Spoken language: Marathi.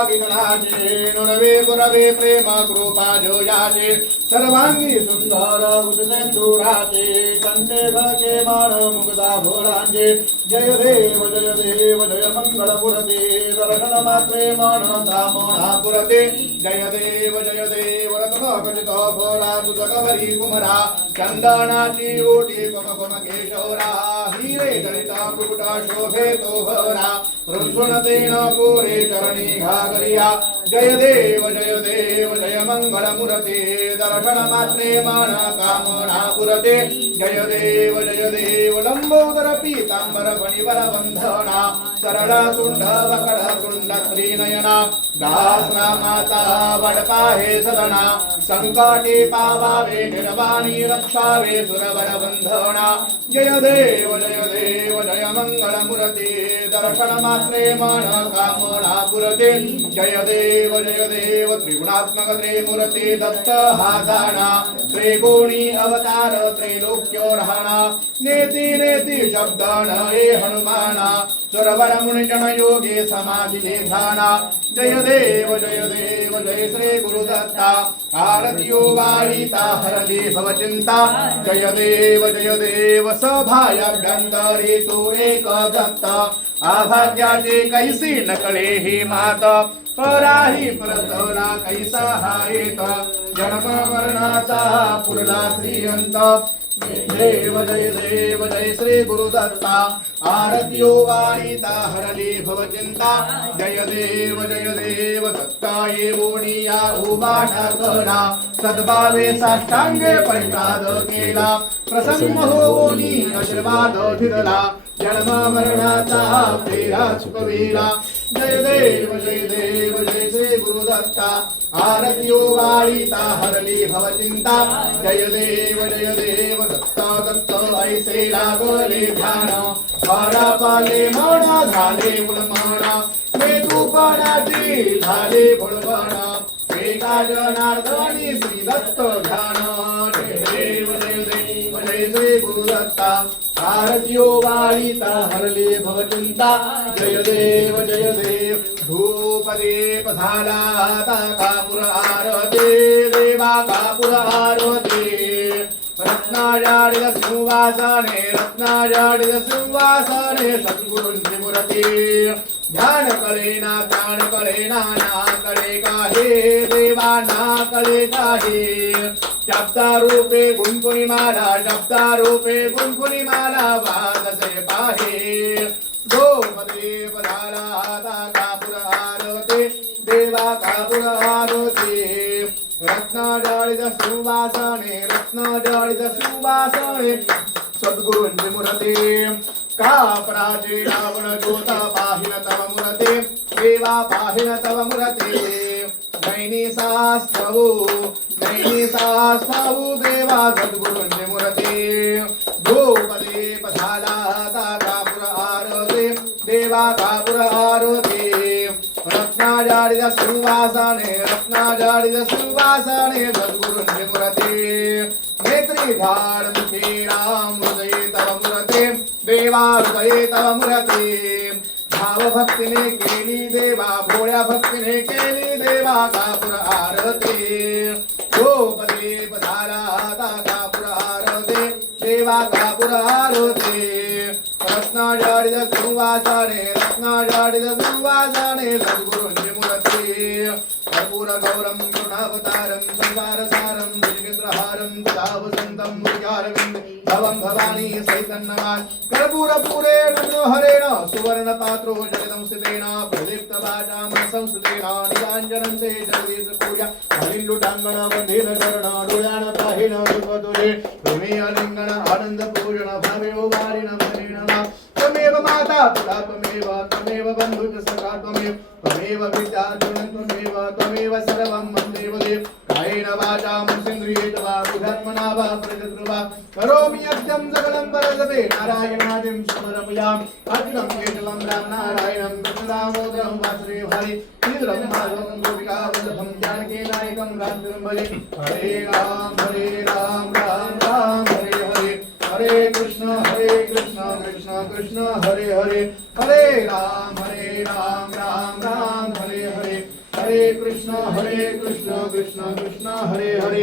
विघ्नाचे नुरवे पुरवे प्रेम कृपा जोयाचे सर्वांगी सुंदर उदनेंदुराचे कंठे खळके मान मुगदा भोळांचे जय देव जय देव जय मंगळ पुरते दर्शन मात्रे मन दामोणा पुरते। जय देव जय देव रत्न खचित भोळा कुमरा चंदनाची ओटी कुम कुम केशवरा हिरे जनिता कुकुटा शोभे तो भरा। तेन पुरे चरणी घागरिया जय देव जय देव जय मंगल मूर्ते दर्शन मात्रे मान कामना पुरते जय देव जय देव लंबोदर पीतांबर फणिवर बंधना सरळ सुंड वकड कुंड श्रीनयना दासना माता वडपाहे सदना संकटे पावावे निर्वाणी रक्षावे सुरवर बंधना जय देव जय देव जय मंगल मूर्ते दर्शन मात्रे मन कामना पुरते जय देव जय देव त्रिगुणात्मक त्रिमुरते दत्त हा जाणा त्रिगुणी अवतार त्रैलोक्यो राहणा नेति नेती शब्दान हे हनुमाना सुरवर मुनिजन योगे समाधी ध्याना जय देव जय देव जय गुरुदत्ता आरतियो योगायिता हरली भवचिन्ता। जय देव जय देव सभायाभ्यंतरी तु एक दत्त आभाग्याचे कैसी नकळे हि मात पराही परतला कैसा हायेत जन्म मरणाचा पुरला श्रीयंत देव जय देव जय श्री गुरुदत्ता। आरती हरली भवचिन्ता। जय देव जय देव दत्ता ये बोनिया उबाटा करा सद्भावे साष्टांगे परिषाद केला। प्रसन्न होनी आशीर्वाद फिरला जन्म मरणाचा फेरा सुखवीरा। जय देव जय देव जय श्री गुरुदत्ता। आरत्योगाळीता हरली भवचिन्ता। जय देव जय देव लागले ध्यान पारा पाले म्हणा झाले मुळमाणा मे तू पाडाची झाले फुलवणा एका जनार्दनी श्री दत्त ध्यान. जय गुरुदत्ता आरत्यो वाळीता हरले भवचिंता. जय देव जय देव धूपदीप झाला आता कापुर आरते. देवा कापुर आर रत्नाजाडित सिंहासने रत्नाजाडित सिंहासने सद्गुरूंची मूर्ती ध्यान करे ना प्राण करे ना ना करे काहे देवा ना करे काही। शब्दा रूपे गुणगुणी माला शब्दा रूपे गुणगुणी माला वादसे पाहे। गोपदे पदाला आता कापुर आरवते देवा कापुर आरवते रत्नाजाळित सुवासने रत्नाजाळित सुवासने. सद्गुरूंची मूर्ती कापराचे रावण ज्योता पाहिन तव मुरते देवा पाहिन तव मुरते. नैनी सास्तवू नैनी सास्तवू देवा सद्गुरूंची रत्नाजाडित सुवासने रत्नाजाडित सुवासने सद्गुरुंचे मूर्ती नेत्री धार मुखे राम हृदये तव मुरते देवा हृदये तव मुरते। भाव भक्तीने केली देवा भोळ्या भक्तीने केली देवा कापुर आरते गोपदे पधारा आता कापुर आरते देवा कापुर आरते रत्नाजाडित सुवासने रत्नाजाडित सुवासने सद्गुरु कर्पूर गौरम करुणावतारं संसारसारं भुजगेन्द्रहारं सदा वसन्तं भवं भवानी सैतन्नवान् कर्पूरपूरेण मनोहरेण सुवर्णपात्रो जगदं स्थितेन प्रदीप्तवाचां संस्थितेन निराञ्जनन्ते जगदीशपूर्या हरिल्लुटाङ्गण वन्देन चरण डोळ्यान पाहिन विपदुरे प्रेमे अलिङ्गन आनन्दपूर्ण भावेव वारिण मनेन त्वमेव माता पिता त्वमेव त्वमेव बन्धुः सखा त्वमेव त्वमेव विद्या बुद्धात्मना वा करोमि यज्ञं सकलं परसवे नारायणादिं समर्पयामि अखिलं केशवं राम कृष्णदामोदरं वासुदेव हरे श्रीधरं माधवं गोपिकावल्लभं जानकीनायकं रामचन्द्रं भजे हरे राम हरे राम राम राम हरे हरे। हरे कृष्ण हरे कृष्ण कृष्ण कृष्ण हरे हरे। हरे राम हरे राम राम राम हरे हरे। हरे कृष्ण हरे कृष्ण कृष्ण कृष्ण हरे हरे।